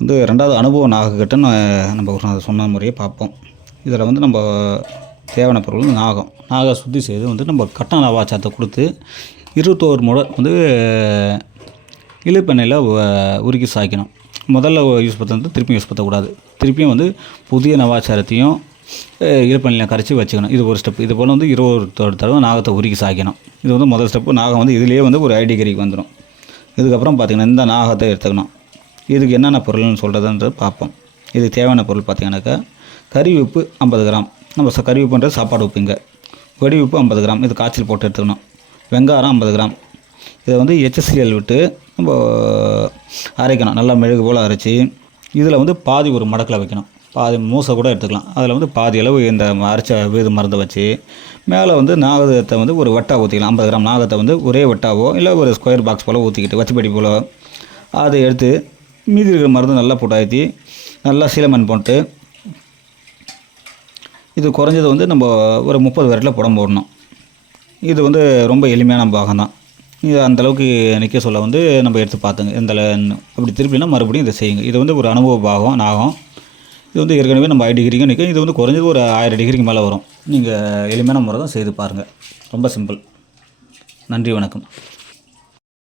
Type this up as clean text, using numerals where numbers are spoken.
வந்து 2வது அனுபவ நாகக்கட்டுன்னு நம்ம ஒரு சொன்ன முறையே பார்ப்போம். இதில் வந்து நம்ம தேவையான பொருள் வந்து நாகம் சுத்தி செய்து வந்து நம்ம கட்டண நவாச்சாரத்தை கொடுத்து 21 முறை வந்து இழுப்பெண்ணெயில் உருக்கி சாய்க்கணும். முதல்ல யூஸ் பண்ணுறது திருப்பியும் யூஸ் பண்ணக்கூடாது. திருப்பியும் வந்து புதிய நவாச்சாரத்தையும் இழுப்பெண்ணெயில் கரைச்சி வச்சுக்கணும். இது ஒரு ஸ்டெப். இது போல் வந்து 21 தடவை நாகத்தை உருக்கி சாய்க்கணும். இது வந்து முதல் ஸ்டெப்பு. நாகம் வந்து இதிலேயே வந்து ஒரு ஐடிகிரிக்கு வந்துடும். இதுக்கப்புறம் பார்த்திங்கன்னா இந்த நாகத்தை எடுத்துக்கணும். இதுக்கு என்னென்ன பொருள்னு சொல்கிறதுன்றது பார்ப்போம். இதுக்கு தேவையான பொருள் பார்த்திங்கனாக்கா கறி உப்பு 50 கிராம். நம்ம கறி உப்புன்றது சாப்பாடு உப்புங்க. வெடி உப்பு 50 கிராம். இது காய்ச்சல் போட்டு எடுத்துக்கணும். வெங்காயம் 50 கிராம். இதை வந்து HCl விட்டு நம்ம அரைக்கணும். நல்லா மெழுகு போல் அரைச்சி இதில் வந்து பாதி ஒரு மடக்கில் வைக்கணும். பாதி மூசை கூட எடுத்துக்கலாம். அதில் வந்து பாதி அளவு இந்த அரைச்ச வேது மருந்தை வச்சு மேலே வந்து நாகத்தை வந்து ஒரு வட்டா ஊற்றிக்கலாம். 50 கிராம் நாகத்தை வந்து ஒரே வட்டாவோ இல்லை ஒரு ஸ்கொயர் பாக்ஸ் போல் ஊற்றிக்கிட்டு வச்சுப்படி போல் அதை எடுத்து மீதி இருக்கிற மருந்து நல்லா போட்டு ஆற்றி நல்லா சீலமண் போட்டு இது குறைஞ்சது வந்து நம்ம ஒரு 30 விரட்டில் புடம் போடணும். இது வந்து ரொம்ப எளிமையான பாகம் தான். இது அந்தளவுக்கு நிற்க சொல்ல வந்து நம்ம எடுத்து பார்த்துங்க. அப்படி திருப்பினா மறுபடியும் இதை செய்யுங்க. இது வந்து ஒரு அனுபவ பாகம் நாகம். இது வந்து ஏற்கனவே நம்ம 5 டிகிரிக்கும் நிற்கும். இது வந்து குறைஞ்சது ஒரு 1000 டிகிரிக்கு மேலே வரும். நீங்கள் எளிமையான முறை தான் செய்து பாருங்கள். ரொம்ப சிம்பிள். நன்றி, வணக்கம்.